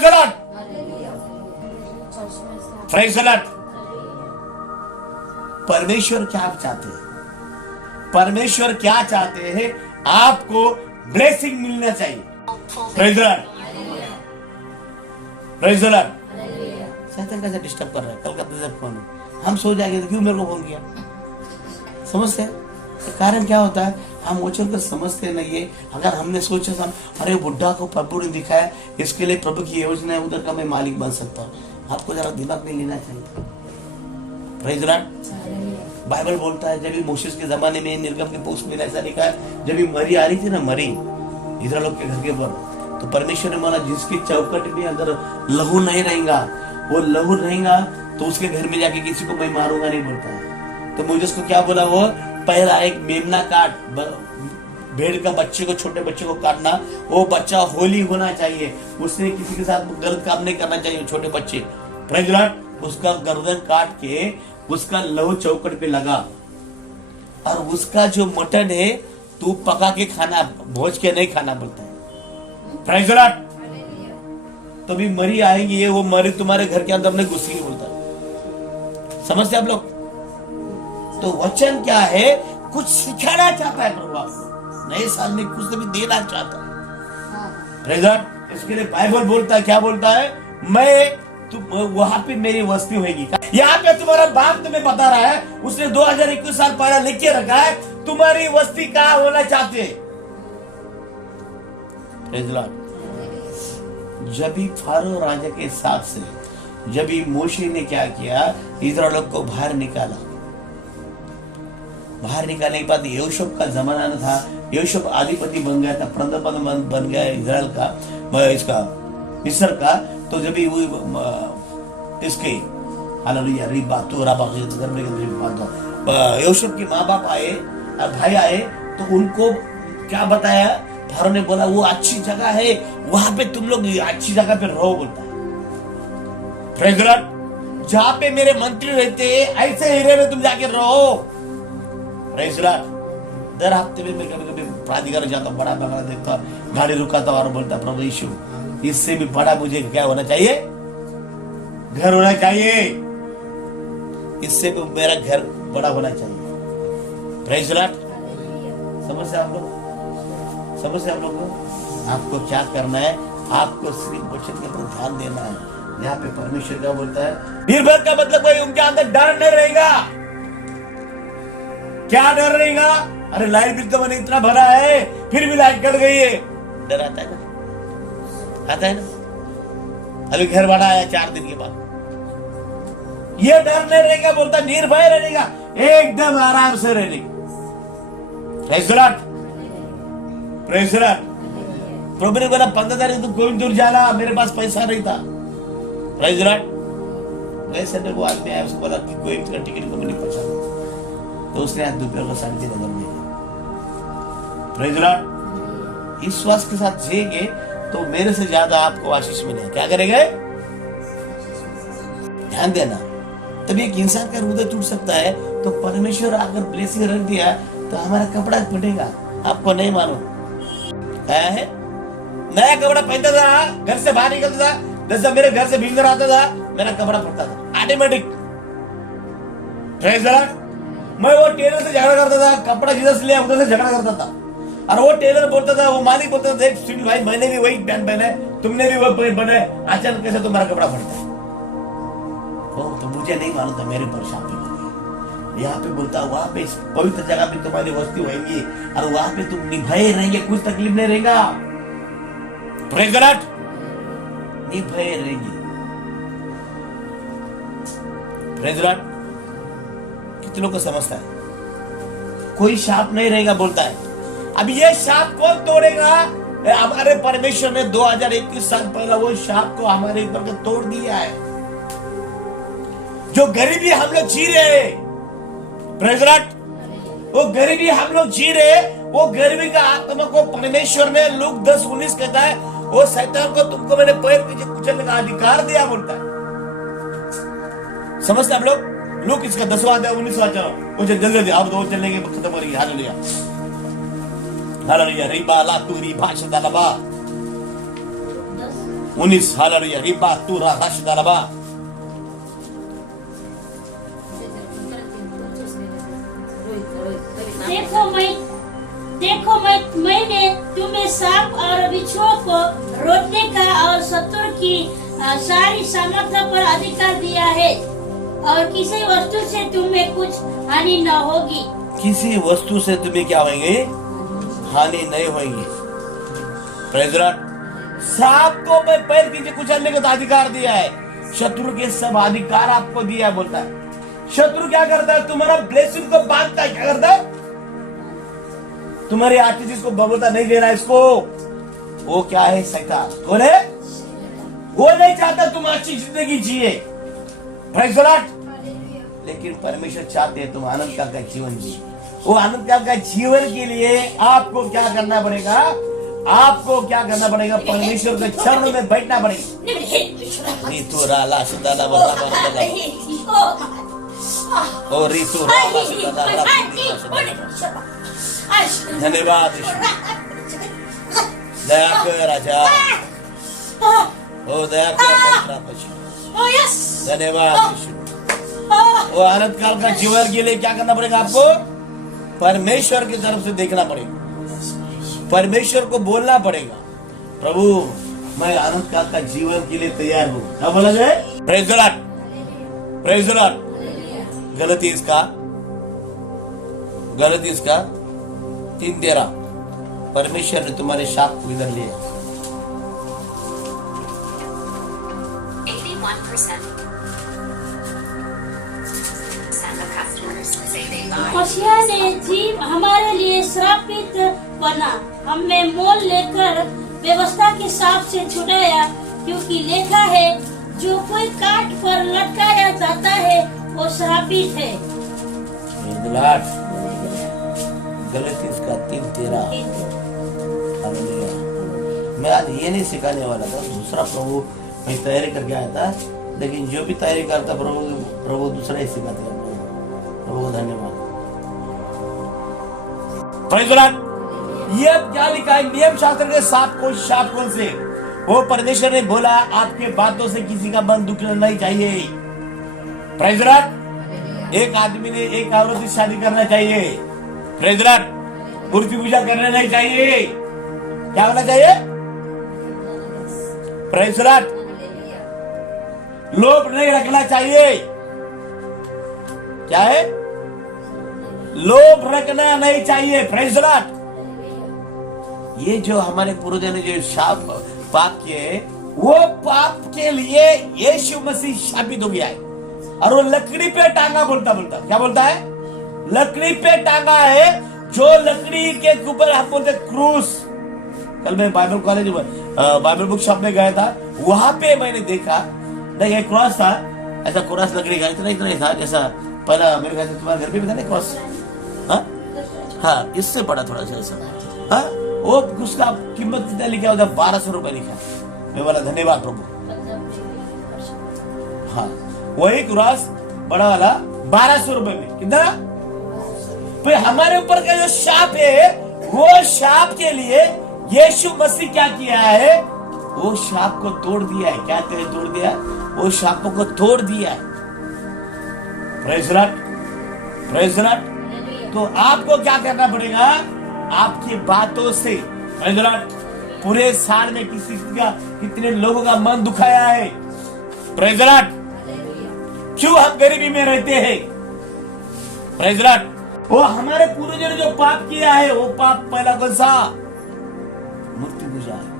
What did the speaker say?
Praise the Lord, praise the Lord. परमेश्वर क्या चाहते हैं? परमेश्वर क्या चाहते हैं? आपको ब्लेसिंग मिलना चाहिए। Praise the Lord, praise the Lord. शैतान कैसे डिस्टर्ब कर रहा है? कल का तुझे फोन, हम सो जाएंगे तो क्यों मेरे को फोन किया? समझते हैं कारण क्या होता है? हम ओचर कर समझते नहीं है। अगर हमने सोचा हम अरे बुढ़ा को प्रभु ने दिखाया, इसके लिए प्रभु की योजना है, उधर का मैं मालिक बन सकता हूँ। आपको जरा दिमाग में लेना चाहिए। Praise the Lord. बाइबल बोलता है जब भी मोसेस के जमाने में निर्गम के पुस्तक में ऐसा लिखा है, जब भी मरी आ रही थी ना, मरी इस्राएल लोग के घर के ऊपर, तो परमेश्वर ने बोला जिसकी चौकट में अगर लहू नहीं रहेगा, वो लहू रहेगा तो उसके घर में जाके किसी को मैं मारूंगा नहीं बोलता है। तो मोसेस को क्या बोला? वो पहला एक मेमना काट, भेड़ का बच्चे को, छोटे बच्चे को काटना, वो बच्चा होली होना चाहिए, उसने किसी के साथ गलत काम नहीं करना चाहिए, छोटे बच्चे। Praise the Lord. उसका गर्दन काट के उसका लहू चौकट पे लगा, और उसका जो मटन है तू पका के खाना, भोज के नहीं खाना बोलता है। Praise the Lord. तभी मरी आएंगी, वो मरी तुम्हारे घर के अंदर नहीं घुसेगी बोलता है। समझते आप लोग? तो वचन क्या है? कुछ सिखाना चाहता है प्रभु आपको, नए साल में कुछ भी देना चाहता है। Praise the Lord. इसके लिए बाइबल बोलता है, क्या बोलता है? मैं वहां पे मेरी वस्ती होगी। यहाँ पे तुम्हारा बाप तुम्हें बता रहा है, उसने 2021 साल पहले लिख के रखा है, तुम्हारी वस्ती कहाँ होना चाहते हैं। Praise the Lord. जब भी फारो राजा के साथ से, जब भी मोशे ने क्या किया, इस्राएल को बाहर निकाला, बाहर निकालने के बाद योशब का जमाना था, योशब अधिपति बन गया था, प्रधान बन गया इजराइल का, इसका मिस्र का। तो जब भी इसके हालेलुया रिबा तो राबा योशब के माँ बाप आए, भाई आए, तो उनको क्या बताया? फारो ने बोला वो अच्छी जगह है, वहां पे तुम लोग अच्छी जगह पे रहो बोलता है। Praise the Lord. जहां पे मेरे मंत्री रहते ऐसे एरिया में तुम जाके रहो। Praise the Lord. दर हफ्ते में मैं कभी कभी प्राधिकार जाता हूँ, बड़ा बंगला देखता हूँ, गाड़ी रुकाता और बोलता प्रभु यीशु इससे भी बड़ा मुझे क्या होना चाहिए? घर होना चाहिए, इससे भी मेरा घर बड़ा होना चाहिए। Praise the Lord. समझते आप लोग? समझते आप लोग? आपको क्या करना है? आपको सिर्फ वचन के ऊपर ध्यान देना है। यहाँ पे परमेश्वर क्या बोलता है? निर्भय का मतलब कोई उनके अंदर डर नहीं रहेगा। क्या डर रहेगा? अरे लाइट बिल तो मैंने इतना भरा है, फिर भी लाइट कट गई है। डर आता है ना? आता है ना? अभी घर बना आया 4 दिन के बाद, ये डर नहीं रहेगा, बोलता निर्भय रहेगा, एकदम आराम से रहेगा। Praise the Lord. Praise the Lord. प्रभु ने बोला 15 तारीख तो कोई दूर जाना, मेरे पास पैसा नहीं था। Praise the Lord. वैसे वो आदमी आया, उसको बोला कि कोई टिकट को नहीं पहुंचा, तो उसने आज दोपहर को 3:30 में। Praise the Lord. विश्वास के साथ जिएंगे तो मेरे से ज्यादा आपको आशीष मिलेगा। क्या करेंगे? ध्यान देना। तभी एक इंसान का हृदय टूट सकता है, तो परमेश्वर अगर ब्लेसिंग रख दिया तो हमारा कपड़ा फटेगा। आपको नहीं मालूम क्या है? नया कपड़ा पहनता था, घर से बाहर निकलता था, जैसे मेरे घर से भीतर आता था, मेरा कपड़ा फटता था ऑटोमेटिक। Praise the Lord. मैं वो टेलर से झगड़ा करता था, कपड़ा जिधर से लिया उधर से झगड़ा करता था, और वो टेलर बोलता था, वो मालिक बोलता था, देख सुन भाई, मैंने भी वही पैंट पहना है, तुमने भी वो पैंट पहना है, अचानक कैसे तुम्हारा कपड़ा फटता है? तो मुझे नहीं मालूम था, मेरे परेशानी में। यहाँ पे बोलता वहां पे पवित्र जगह पे तुम्हारी वस्ती होगी, और वहां पे तुम निर्भय रहेंगे, कुछ तकलीफ नहीं रहेगा। Praise the Lord. निर्भय रहेंगे। Praise the Lord. कितने लोग को समझता है? कोई शाप नहीं रहेगा बोलता है। अब ये शाप कौन तोड़ेगा? हमारे परमेश्वर ने 2021 साल पहले वो शाप को हमारे ऊपर तोड़ दिया है। जो गरीबी हम लोग जी रहे, प्रेज द लॉर्ड, वो गरीबी हम लोग जी रहे, वो गरीबी का आत्मा को परमेश्वर ने लूक 10:19 कहता है, वो शैतान को तुमको मैंने पैर पीछे कुचलने का अधिकार दिया बोलता है। समझते आप लोग? लूक इसका 10वां अध्याय 19वां चलो, वो जल्दी जल्दी आप दो चलने के खत्म करेंगे। Hallelujah hallelujah. रिबा ला तुरी भाषा दालबा 19 हालेलुया रिबा तुरा राशदालबा। देखो मैंने तुम्हें सांप और बिच्छुओं को रोकने का और शत्रु की सारी सामर्थ्य पर अधिकार दिया है, और किसी वस्तु से तुम्हें कुछ हानि न होगी। किसी वस्तु से तुम्हें क्या होंगे? हानि नहीं होगी। Praise the Lord. सांप को मैं पैर नीचे कुचलने का अधिकार दिया है, शत्रु के सब अधिकार आपको दिया है। बोलता है शत्रु क्या करता है? तुम्हारा ब्लेसिंग को बांधता है। क्या करता है? तुम्हारी आर्टिस्ट को बबूता नहीं देना इसको। वो क्या है? शैतान। कौन है? वो नहीं चाहता तुम अच्छी जिंदगी जिए। Praise the Lord. लेकिन परमेश्वर चाहते हैं तुम आनंद काल का जीवन जिए। वो आनंद काल का जीवन के लिए आपको क्या करना पड़ेगा? आपको क्या करना पड़ेगा? परमेश्वर के चरणों में बैठना पड़ेगा। ऋतु राला सुदाला बराबर ओ ऋतु राला सुदाला धन्यवाद दया कर राजा। ओ दया कर धन्यवाद यीशु। वो आनंद काल का जीवन के लिए क्या करना पड़ेगा आपको? परमेश्वर की तरफ से देखना पड़ेगा, परमेश्वर को बोलना पड़ेगा, प्रभु मैं आनंद काल का जीवन के लिए तैयार हूँ। क्या बोला जाए? Praise the Lord, praise the Lord. गलती इसका 3:13 परमेश्वर ने तुम्हारे शाप को इधर लिया। 81% of customers say they buy. मसीहा ने जीव हमारे लिए श्रापित बना, हमें मोल लेकर व्यवस्था के सांप से छुड़ाया, क्योंकि लिखा है जो कोई काट पर लटकाया जाता है वो श्रापित है। गलती इसका 3:13। मैं आज ये नहीं सिखाने वाला था, दूसरा प्रभु मैं तैयारी करके आया था, लेकिन जो भी तैयारी करता प्रभु दूसरा ही सिखाते हैं। प्रभु को धन्यवाद। Praise the Lord. ये क्या लिखा है नियम शास्त्र के शाप कौन से? वो परमेश्वर ने बोला आपके बातों से किसी का मन दुखना नहीं चाहिए। Praise the Lord. एक आदमी ने एक औरत से शादी करना चाहिए। Praise the Lord. मूर्ति पूजा करना नहीं चाहिए। क्या होना चाहिए? Praise the Lord. लोभ नहीं रखना चाहिए। क्या है? लोभ रखना नहीं चाहिए। Praise the Lord. ये जो हमारे पूर्वजों ने जो पाप किए, वो पाप के लिए यीशु मसीह शापित हो गया है, और वो लकड़ी पे टांगा बोलता क्या बोलता है? लकड़ी पे टांगा है, जो लकड़ी के ऊपर हम बोलते क्रूस। कल मैं Bible college Bible book shop में गया था, वहां पे मैंने देखा नहीं एक क्रॉस था, ऐसा क्रॉस लकड़ी का इतना था, जैसा पहला मेरे ख्याल से तुम्हारे घर पे भी था ना क्रॉस। हाँ, इससे बड़ा थोड़ा सा ऐसा। हाँ, वो उसका कीमत कितना लिखा होता? 1200 रुपए लिखा। मैं बोला धन्यवाद प्रभु। हाँ, वही क्रॉस बड़ा वाला 1200 रुपए में। कितना? तो हमारे ऊपर का जो शाप है, वो शाप के लिए यीशु मसीह क्या किया है? वो शाप को तोड़ दिया है। क्या तोड़ दिया? वो शापों को तोड़ दिया है। Praise the Lord, praise the Lord. तो आपको क्या करना पड़ेगा? आपकी बातों से, प्रेज़ द लॉर्ड, पूरे साल में कितने लोगों का मन दुखाया है। Praise the Lord. क्यों हम गरीबी में रहते हैं? Praise the Lord. वो हमारे पूर्वजों ने जो पाप किया है, वो पाप पहला कौन सा? मूर्ति पूजा है।